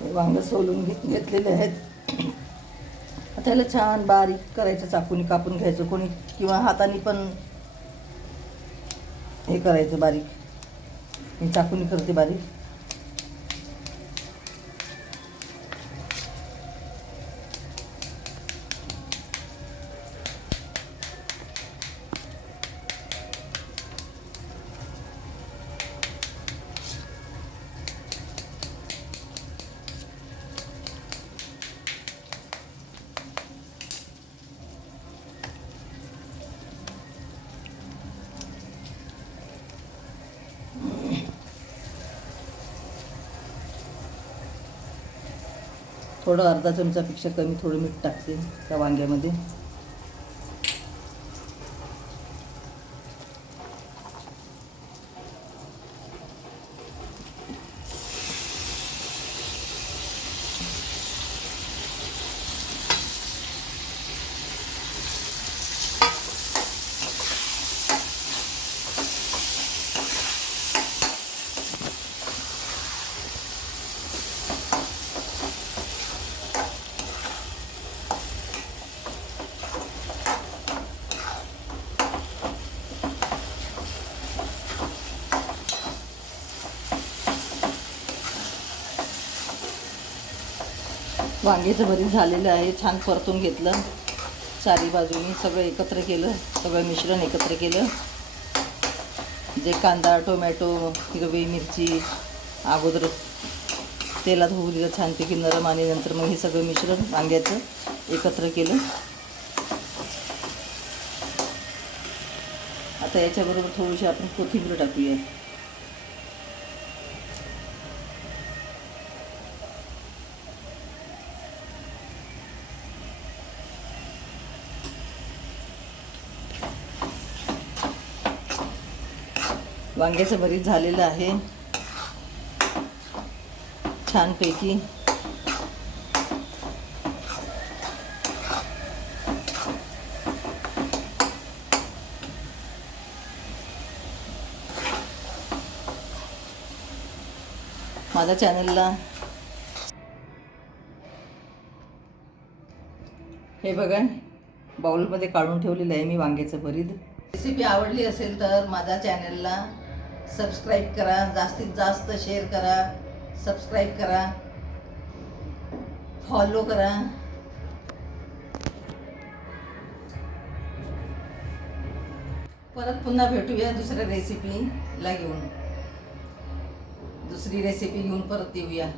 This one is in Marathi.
हे वांगं सोलून घेतलेले आहेत. त्याला छान बारीक करायचं, चाकूनी कापून घ्यायचं कोणी, किंवा हाताने पण हे करायचं बारीक. मी चाकूनी करते बारीक. थोडं अर्धा चमचापेक्षा कमी थोडं मीठ टाकते त्या वांग्यामध्ये. वांग्याचं भरीत झालेलं आहे. छान परतून घेतलं चारी बाजूनी, सगळं एकत्र केलं, सगळं मिश्रण एकत्र केलं. जे कांदा, टोमॅटो, हिरवी मिरची अगोदर तेलात होऊ दिलं छानपैकी नरम, आणि नंतर मग हे सगळं मिश्रण वांग्याचं एकत्र केलं. आता याच्याबरोबर थोडीशी आपण कोथिंबीर टाकूया. वांग्याचं भरीत झालेलं आहे छानपैकी. माझ्या चॅनलला हे बघा बाउलमध्ये काढून ठेवलेलं आहे मी वांग्याचं भरीत. रेसिपी आवडली असेल तर माझ्या चॅनलला सबस्क्राईब करा, जास्तीत जास्त शेअर करा, सबस्क्राईब करा, फॉलो करा. परत पुन्हा भेटूया दुसऱ्या रेसिपीला घेऊन, दुसरी रेसिपी घेऊन परत येऊया.